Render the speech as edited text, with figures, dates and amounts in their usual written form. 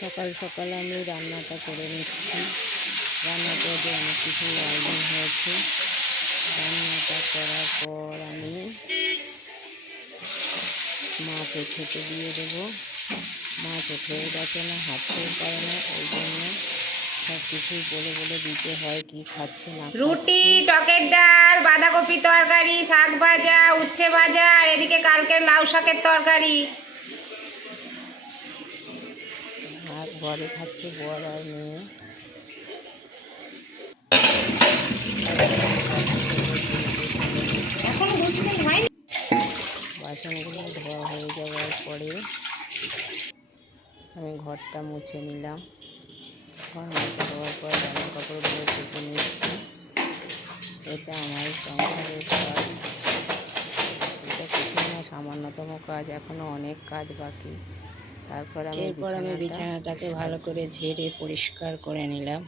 সকাল সকাল আমি রান্নাটা করে নিচ্ছি। রান্নাটা যে অনেক কিছু আয়োজন হয়েছে। রান্নাটা করার পর আমি মাকে খেতে দিয়ে দেবো। মা চোখেও দেখে না, হাঁটতেও পারে না, ওই জন্য সব কিছুই বলে বলে দিতে হয় কি খাচ্ছে না খাচ্ছে। রুটি, টকের ডাল, বাঁধাকপি তরকারি, শাক ভাজা, উচ্ছে ভাজা, আর এদিকে কালকের লাউ শাকের তরকারি। আর ঘরে খাচ্ছে বর আর মেয়ে। বাসনগুলো ধোয়া হয়ে যাওয়ার পরে আমি ঘরটা মুছে নিলাম। ঘর মুছে দেওয়ার পর জামা কাপড়গুলো কেচে নিচ্ছি। এটা আমার সংসারের কাজ। এটা কিছুই না, সামান্যতম কাজ, এখনও অনেক কাজ বাকি। তারপর আমি এরপর আমি বিছানাটাকে ভালো করে ঝেড়ে পরিষ্কার করে নিলাম।